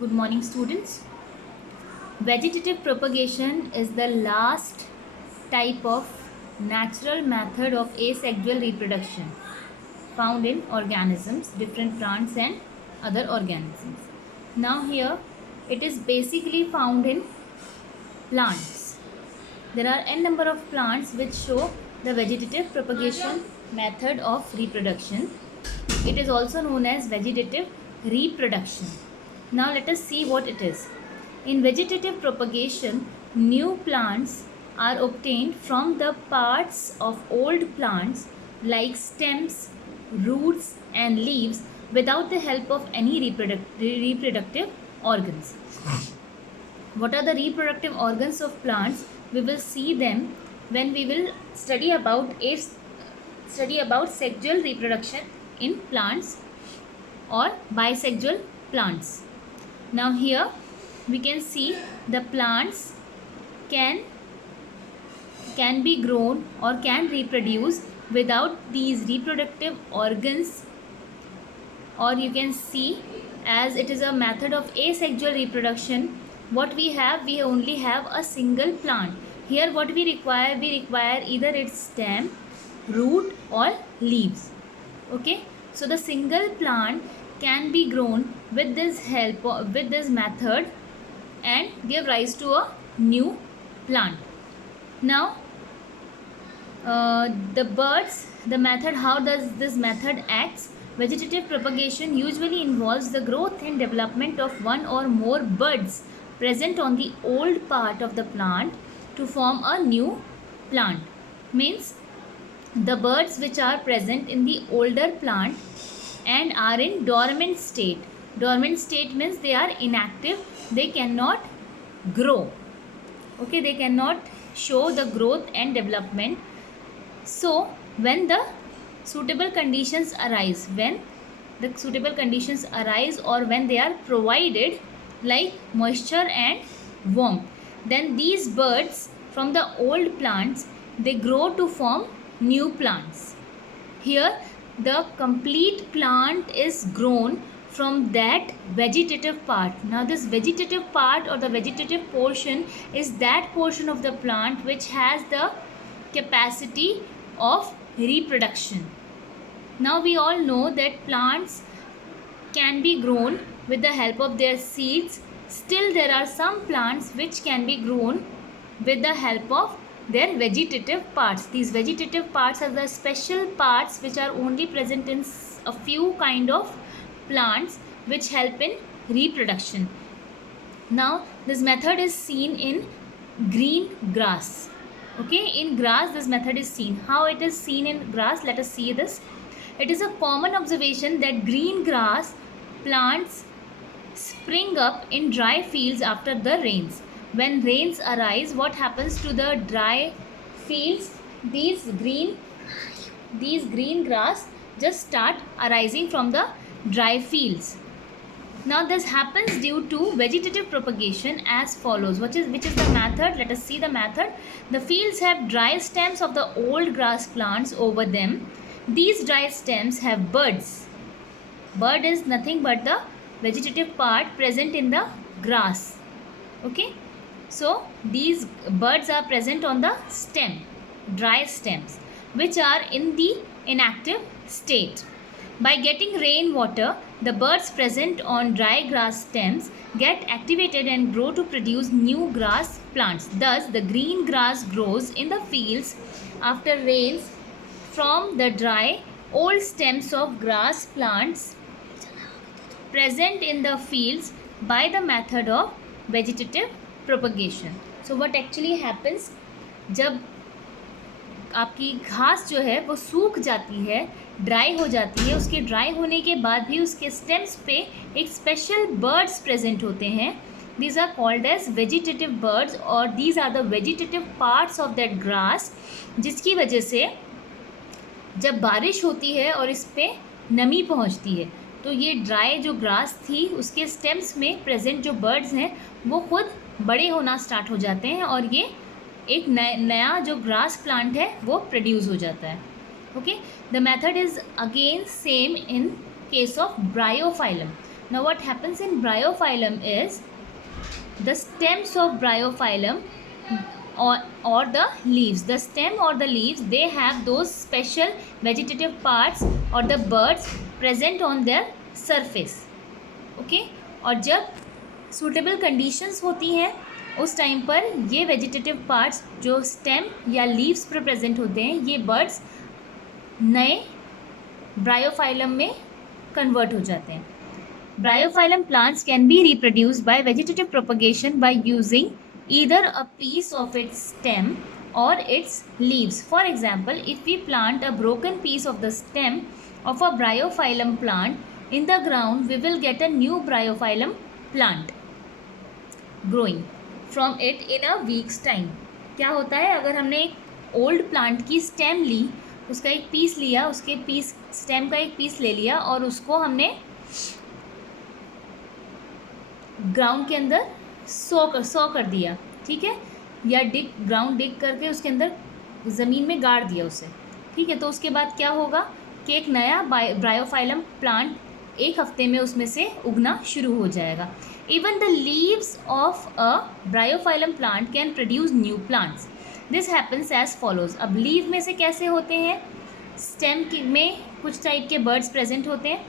Good morning, students. Vegetative propagation is the last type of natural method of asexual reproduction found in organisms, different plants and other organisms. Now here it is basically found in plants. There are n number of plants which show the vegetative propagation method of reproduction. It is also known as vegetative reproduction. Now let us see what it is. In vegetative propagation, new plants are obtained from the parts of old plants like stems, roots and leaves without the help of any reproductive organs. What are the reproductive organs of plants? We will see them when we will study about sexual reproduction in plants or bisexual plants. Now here we can see the plants can be grown or can reproduce without these reproductive organs, or you can see as it is a method of asexual reproduction. What we only have a single plant. Here what we require either its stem, root or leaves. Okay, so the single plant can be grown with this method and give rise to a new plant. Now how does this method acts? Vegetative propagation usually involves the growth and development of one or more buds present on the old part of the plant to form a new plant. Means the buds which are present in the older plant and are in dormant state. Dormant state means they are inactive, they cannot grow. Okay, they cannot show the growth and development. So when the suitable conditions arise, or when they are provided, like moisture and warmth, then these buds from the old plants, they grow to form new plants. Here the complete plant is grown from that vegetative part. Now this vegetative part or the vegetative portion is that portion of the plant which has the capacity of reproduction. Now we all know that plants can be grown with the help of their seeds. Still there are some plants which can be grown with the help of their vegetative parts. These vegetative parts are the special parts which are only present in a few kind of plants which help in reproduction. Now this method is seen in green grass. Okay, in grass this method is seen. How it is seen in grass? Let us see this. It is a common observation that green grass plants spring up in dry fields after the rains. When rains arise, what happens to the dry fields? These green grass just start arising from the dry fields. Now this happens due to vegetative propagation as follows. Which is the method? Let us see the method. The fields have dry stems of the old grass plants over them. These dry stems have buds. Bud is nothing but the vegetative part present in the grass. Okay, so these buds are present on the stem, dry stems, which are in the inactive state. By getting rainwater, the buds present on dry grass stems get activated and grow to produce new grass plants. Thus, the green grass grows in the fields after rains from the dry old stems of grass plants present in the fields by the method of vegetative propagation. So what actually happens, जब आपकी घास जो है वो सूख जाती है, dry हो जाती है, उसके ड्राई होने के बाद भी उसके स्टेम्स पे एक स्पेशल बर्ड्स प्रेजेंट होते हैं. These are called as vegetative birds, और these are the vegetative parts of that grass, जिसकी वजह से जब बारिश होती है और इस पर नमी पहुंचती है तो ये ड्राई जो ग्रास थी उसके स्टेम्स में प्रेजेंट जो बर्ड्स हैं वो खुद बड़े होना स्टार्ट हो जाते हैं और ये एक नया जो ग्रास प्लांट है वो प्रोड्यूस हो जाता है. Okay, the method is again same in case of Bryophyllum. Now what happens in bryophyllum is the stems of bryophyllum or the leaves, the stem or the leaves, they have those special vegetative parts or the buds present on their surface. Okay और जब suitable conditions होती हैं उस time पर ये vegetative parts जो stem या leaves पर प्रेजेंट होते हैं, ये बर्ड्स नए ब्रायोफाइलम में कन्वर्ट हो जाते हैं. Bryophyllum plants can be reproduced bye vegetative propagation by using either a piece of its stem or its leaves. For example, if we plant a broken piece of the stem of a bryophyllum plant in the ground, we will get a new bryophyllum plant growing from it in a week's time. क्या होता है, अगर हमने एक old plant की stem ली, उसका एक piece लिया, उसके पीस स्टेम का एक पीस ले लिया और उसको हमने ग्राउंड के अंदर सौ कर दिया, ठीक है, या ग्राउंड डिग करके उसके अंदर ज़मीन में गाड़ दिया उसे, ठीक है. तो उसके बाद क्या होगा कि एक नया ब्रायोफाइलम प्लांट एक हफ्ते में उसमें से उगना शुरू हो जाएगा. Even the leaves of a bryophyllum plant can produce new plants. This happens as follows. अब लीव में से कैसे होते हैं, स्टेम में कुछ टाइप के बर्ड्स प्रेजेंट होते हैं,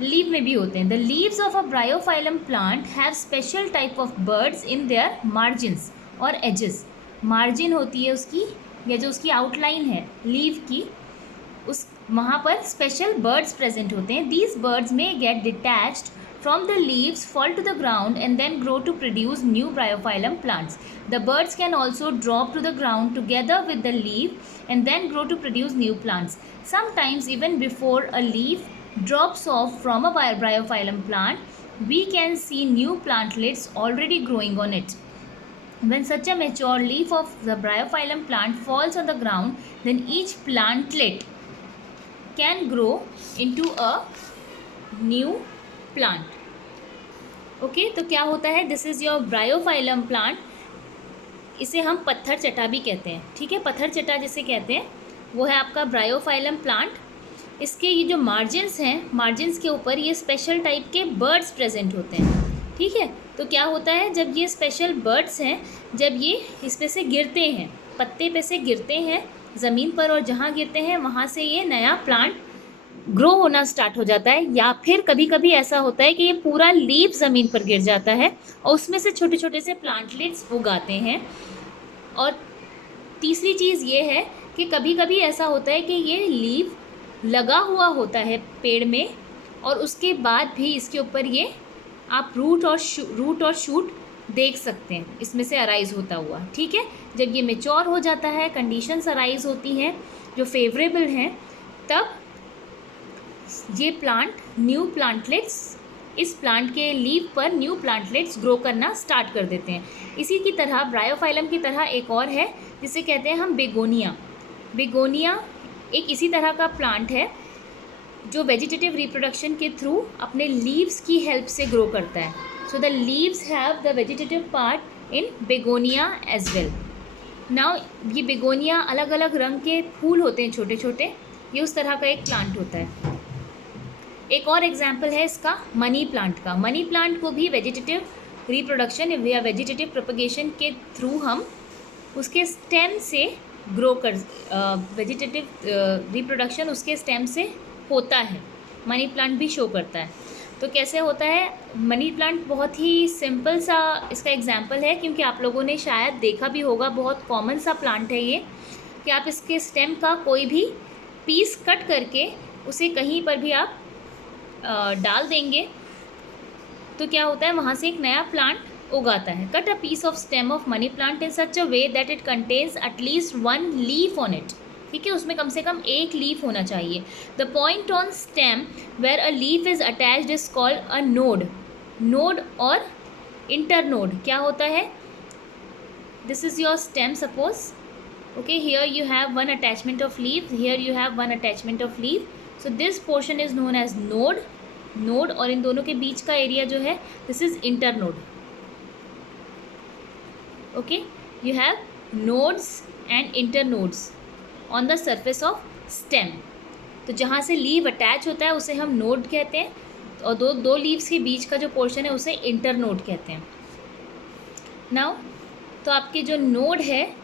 लीव में भी होते हैं. The leaves of a bryophyllum plant have special type of birds in their margins और एजेस. मार्जिन होती है उसकी, या जो उसकी आउटलाइन है लीव की, उस वहाँ पर स्पेशल बर्ड्स प्रेजेंट होते हैं. These buds may get detached from the leaves, fall to the ground and then grow to produce new bryophyllum plants. The buds can also drop to the ground together with the leaf and then grow to produce new plants. Sometimes even before a leaf drops off from a bryophyllum plant, we can see new plantlets already growing on it. When such a mature leaf of the bryophyllum plant falls on the ground, then each plantlet can grow into a new plant. Okay, तो क्या होता है, this is your bryophyllum plant. इसे हम पत्थर चटा भी कहते हैं, ठीक है, पत्थर चटा जिसे कहते हैं वो है आपका ब्रायोफाइलम प्लांट. इसके ये जो मार्जिन्स हैं, मार्जिन्स के ऊपर ये स्पेशल टाइप के बर्ड्स प्रेजेंट होते हैं, ठीक है. तो क्या होता है, जब ये स्पेशल बर्ड्स हैं, जब ये इस पे से गिरते हैं, पत्ते पे से गिरते हैं ज़मीन पर, और जहाँ गिरते हैं वहाँ से ये नया प्लांट ग्रो होना स्टार्ट हो जाता है. या फिर कभी कभी ऐसा होता है कि ये पूरा लीफ ज़मीन पर गिर जाता है और उसमें से छोटे छोटे से प्लांटलेट्स उगाते हैं. और तीसरी चीज़ ये है कि कभी कभी ऐसा होता है कि ये लीफ लगा हुआ होता है पेड़ में और उसके बाद भी इसके ऊपर ये आप रूट और शूट देख सकते हैं इसमें से अराइज़ होता हुआ, ठीक है. जब ये मेच्योर हो जाता है, कंडीशंस अराइज़ होती हैं जो फेवरेबल हैं, तब ये प्लांट न्यू प्लांटलेट्स, इस प्लांट के लीव पर न्यू प्लांटलेट्स ग्रो करना स्टार्ट कर देते हैं. इसी की तरह ब्रायोफाइलम की तरह एक और है जिसे कहते हैं हम बेगोनिया. बेगोनिया एक इसी तरह का प्लांट है जो वेजिटेटिव रिप्रोडक्शन के थ्रू अपने लीव्स की हेल्प से ग्रो करता है. So the leaves have the vegetative part in begonia as well. Now ये बेगोनिया अलग अलग रंग के फूल होते हैं छोटे छोटे, ये उस तरह का एक प्लांट होता है. एक और एग्जाम्पल है इसका मनी प्लांट का. मनी प्लांट को भी वेजिटेटिव रिप्रोडक्शन या वेजिटेटिव प्रोपगेशन के थ्रू हम उसके स्टेम से ग्रो कर, वेजिटेटिव रिप्रोडक्शन उसके स्टेम से होता है. मनी प्लांट भी शो करता है. तो कैसे होता है, मनी प्लांट बहुत ही सिंपल सा इसका एग्जांपल है, क्योंकि आप लोगों ने शायद देखा भी होगा, बहुत कॉमन सा प्लांट है ये, कि आप इसके स्टेम का कोई भी पीस कट करके उसे कहीं पर भी आप डाल देंगे तो क्या होता है, वहाँ से एक नया प्लांट उगाता है. Cut a piece of stem of money plant in such a way that it contains at least one leaf on it. ठीक है, उसमें कम से कम एक लीफ होना चाहिए. The point on stem where a leaf is attached is called a node. Node और internode क्या होता है, this is your stem suppose. Okay, here you have one attachment of leaf, here you have one attachment of leaf. So this portion is known as node, और इन दोनों के बीच का एरिया जो है this is internode. Okay, you have nodes and internodes on the surface of stem. तो जहाँ से लीव अटैच होता है उसे हम नोड कहते हैं. और दो दो लीव्स के बीच का जो पोर्शन है उसे इंटरनोड कहते हैं। नाउ तो आपके जो नोड है,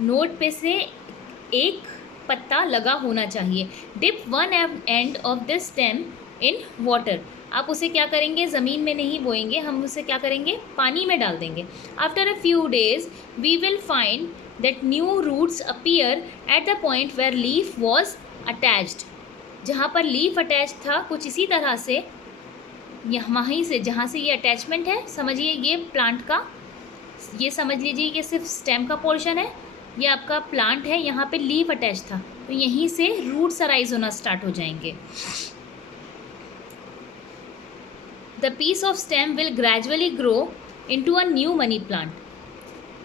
नोड पे से एक पत्ता लगा होना चाहिए। Dip one end of this stem in water. आप उसे क्या करेंगे, ज़मीन में नहीं बोएंगे, हम उसे क्या करेंगे, पानी में डाल देंगे। After a few days we will find that new roots appear at the point where leaf was attached. जहाँ पर लीफ अटैच था कुछ इसी तरह से, वहीं से जहाँ से ये अटैचमेंट है, समझिए ये प्लांट का, ये समझ लीजिए कि सिर्फ स्टेम का पोर्शन है, ये आपका प्लांट है, यहाँ पे लीफ अटैच था, तो यहीं से रूट्स अराइज होना स्टार्ट हो जाएंगे। The piece of stem will gradually grow into a new money plant.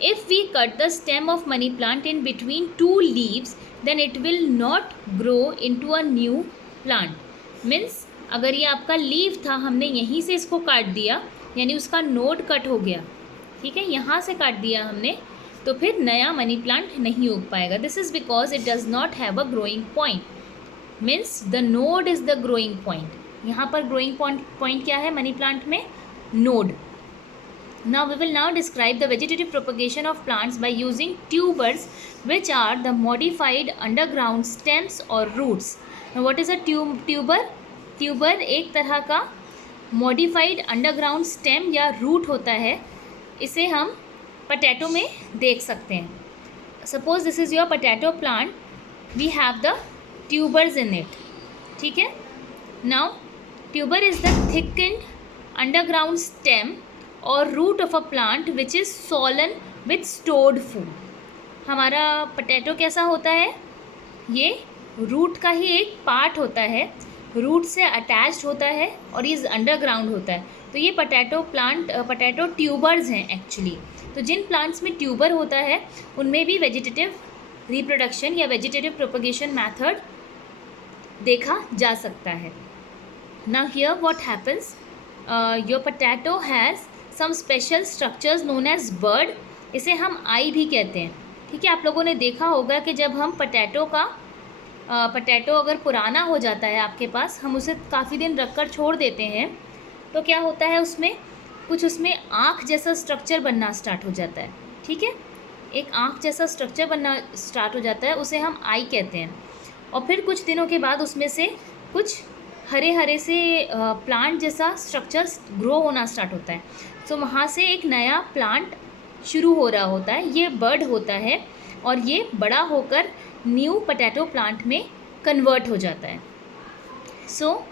If we cut the stem of money plant in between two leaves then it will not grow into a new plant. Means अगर ये आपका leaf था, हमने यहीं से इसको काट दिया, यानी उसका नोड कट हो गया, ठीक है, यहाँ से काट दिया हमने, तो फिर नया मनी प्लांट नहीं उग पाएगा। This is because it does not have a growing point. Means the node is the growing point. यहाँ पर ग्रोइंग पॉइंट क्या है मनी प्लांट में? Node. Now we will now describe the vegetative propagation of plants by using tubers, which are the modified underground stems or roots. Now what is a tuber? Tuber एक तरह का modified underground stem या root होता है। इसे हम potato में देख सकते हैं। Suppose this is your potato plant, we have the tubers in it, ठीक है। Now tuber is the thickened underground stem और root of a plant which is swollen with stored food. हमारा पोटैटो कैसा होता है? ये रूट का ही एक पार्ट होता है, रूट से अटैच्ड होता है और ये अंडरग्राउंड होता है। तो ये पोटैटो ट्यूबर्स हैं एक्चुअली। तो जिन प्लांट्स में ट्यूबर होता है उनमें भी वेजिटेटिव रिप्रोडक्शन या वेजिटेटिव प्रोपगेशन मैथड देखा जा सकता है। Now here what happens, your potato has some special structures known as बर्ड। इसे हम आई भी कहते हैं, ठीक है। आप लोगों ने देखा होगा कि जब हम पोटैटो अगर पुराना हो जाता है आपके पास, हम उसे काफ़ी दिन रख कर छोड़ देते हैं, तो क्या होता है उसमें आँख जैसा स्ट्रक्चर बनना स्टार्ट हो जाता है, ठीक है। एक आँख जैसा स्ट्रक्चर बनना स्टार्ट हो जाता है, उसे हम आई कहते हैं। और फिर कुछ दिनों के बाद उसमें से कुछ हरे हरे से प्लांट जैसा स्ट्रक्चर ग्रो होना स्टार्ट होता है। तो वहाँ से एक नया प्लांट शुरू हो रहा होता है, ये बर्ड होता है और ये बड़ा होकर न्यू पोटैटो प्लांट में कन्वर्ट हो जाता है। So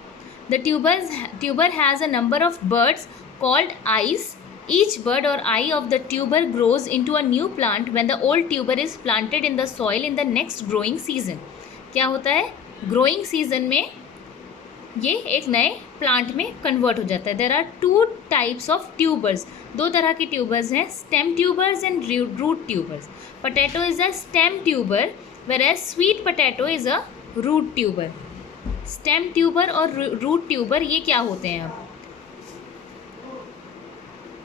the tuber has a number of buds called eyes. Each bud or eye of the tuber grows into a new plant when the old tuber is planted in the soil in the next growing season. क्या होता है? Growing season में ये एक नए plant में convert हो जाता है। There are two types of tubers, दो तरह के ट्यूबर्स हैं, stem tubers and root tubers. Potato is a stem tuber whereas sweet potato is a root tuber. Stem tuber और रूट ट्यूबर ये क्या होते हैं? अब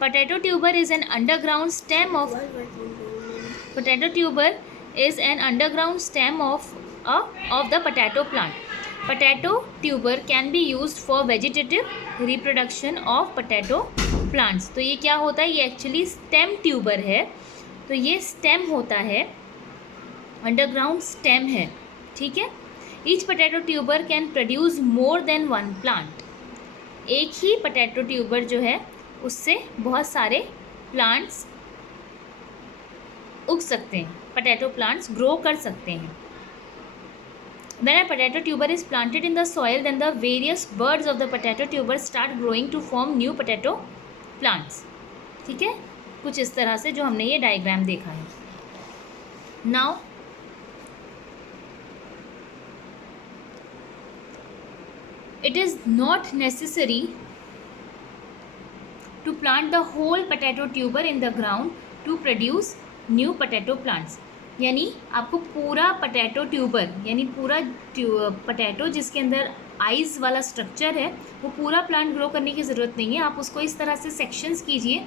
potato tuber is an underground stem of the potato plant. Potato tuber can be used for vegetative reproduction of potato plants। तो ये क्या होता है? ये एक्चुअली स्टेम ट्यूबर है। तो ये स्टेम होता है, अंडरग्राउंड स्टेम है, ठीक है। Each potato tuber can produce more than one plant. एक ही पोटैटो ट्यूबर जो है उससे बहुत सारे प्लांट्स उग सकते हैं, पोटैटो प्लांट्स ग्रो कर सकते हैं। When a potato tuber is planted in the soil, then the various buds of the potato tuber start growing to form new potato plants। ठीक है, कुछ इस तरह से जो हमने ये डायग्राम देखा है। Now it is not necessary to plant the whole potato tuber in the ground to produce new potato plants। यानी आपको पूरा पोटैटो ट्यूबर यानी पूरा पोटैटो जिसके अंदर आइज़ वाला स्ट्रक्चर है वो पूरा प्लांट ग्रो करने की ज़रूरत नहीं है। आप उसको इस तरह से सेक्शंस कीजिए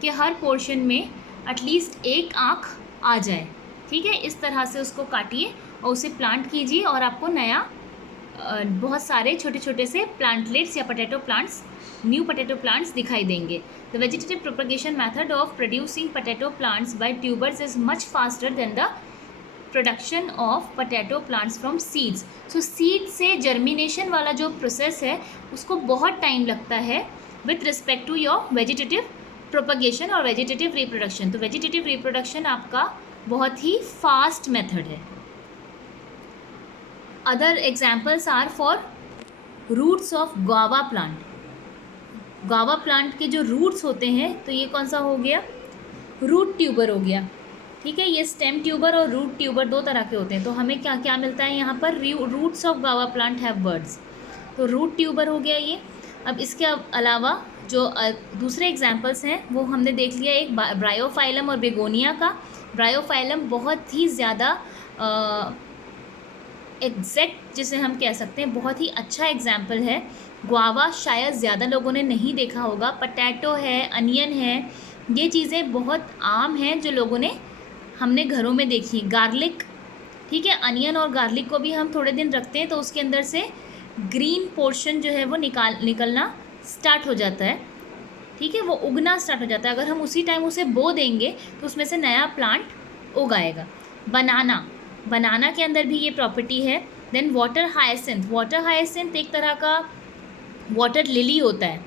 कि हर पोर्शन में एटलीस्ट एक आँख आ जाए, ठीक है। इस तरह से उसको काटिए और उसे प्लांट कीजिए और आपको नया बहुत सारे छोटे छोटे से प्लांटलेट्स या potato plants, new potato plants दिखाई देंगे. The vegetative propagation method of producing potato plants by tubers is much faster than the production of potato plants from seeds. So seed से जर्मिनेशन वाला जो प्रोसेस है उसको बहुत time लगता है with respect to your vegetative propagation और vegetative reproduction. तो वेजिटेटिव रिप्रोडक्शन आपका बहुत ही फास्ट मेथड है. Other examples are for roots of guava plant. Guava plant के जो रूट्स होते हैं, तो ये कौन सा हो गया, रूट ट्यूबर हो गया. ठीक है, ये स्टेम ट्यूबर और रूट ट्यूबर दो तरह के होते हैं. तो हमें क्या क्या मिलता है यहाँ पर, roots of guava plant have buds. तो रूट ट्यूबर हो गया ये. अब इसके अलावा जो दूसरे एग्जाम्पल्स हैं वो हमने देख लिया, एक ब्रायोफाइलम और बेगोनिया का. ब्रायोफाइलम बहुत ही ज़्यादा एग्जैक्ट जिसे हम कह सकते हैं, बहुत ही अच्छा एग्जाम्पल है. गुआवा शायद ज़्यादा लोगों ने नहीं देखा होगा. पटैटो है, अनियन है, ये चीज़ें बहुत आम हैं जो लोगों ने हमने घरों में देखी. गार्लिक, ठीक है, अनियन और गार्लिक को भी हम थोड़े दिन रखते हैं तो उसके अंदर से ग्रीन पोर्शन जो है वो निकलना स्टार्ट हो जाता है. ठीक है, वो उगना स्टार्ट हो जाता है. अगर हम उसी टाइम उसे बो देंगे तो उसमें से नया प्लांट उगाएगा. बनाना के अंदर भी ये प्रॉपर्टी है. देन वाटर हायासिंथ एक तरह का वाटर लिली होता है.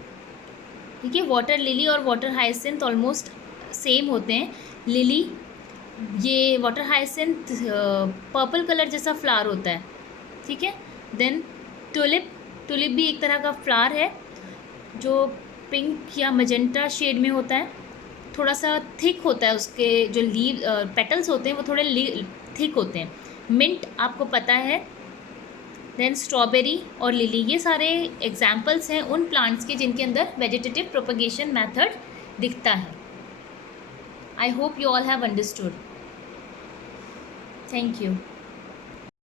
ठीक है, वाटर लिली और वाटर हायासिंथ ऑलमोस्ट सेम होते हैं. लिली, ये वाटर हायासिंथ पर्पल कलर जैसा फ्लावर होता है. ठीक है, देन टुलिप भी एक तरह का फ्लावर है जो पिंक या मजेंटा शेड में होता है. थोड़ा सा थिक होता है, उसके जो लीव पेटल्स होते हैं वो थोड़े थिक होते हैं. मिंट आपको पता है. देन स्ट्रॉबेरी और लिली, ये सारे एग्जाम्पल्स हैं उन प्लांट्स के जिनके अंदर वेजिटेटिव प्रोपगेशन मेथड दिखता है. I hope you all have understood. Thank you.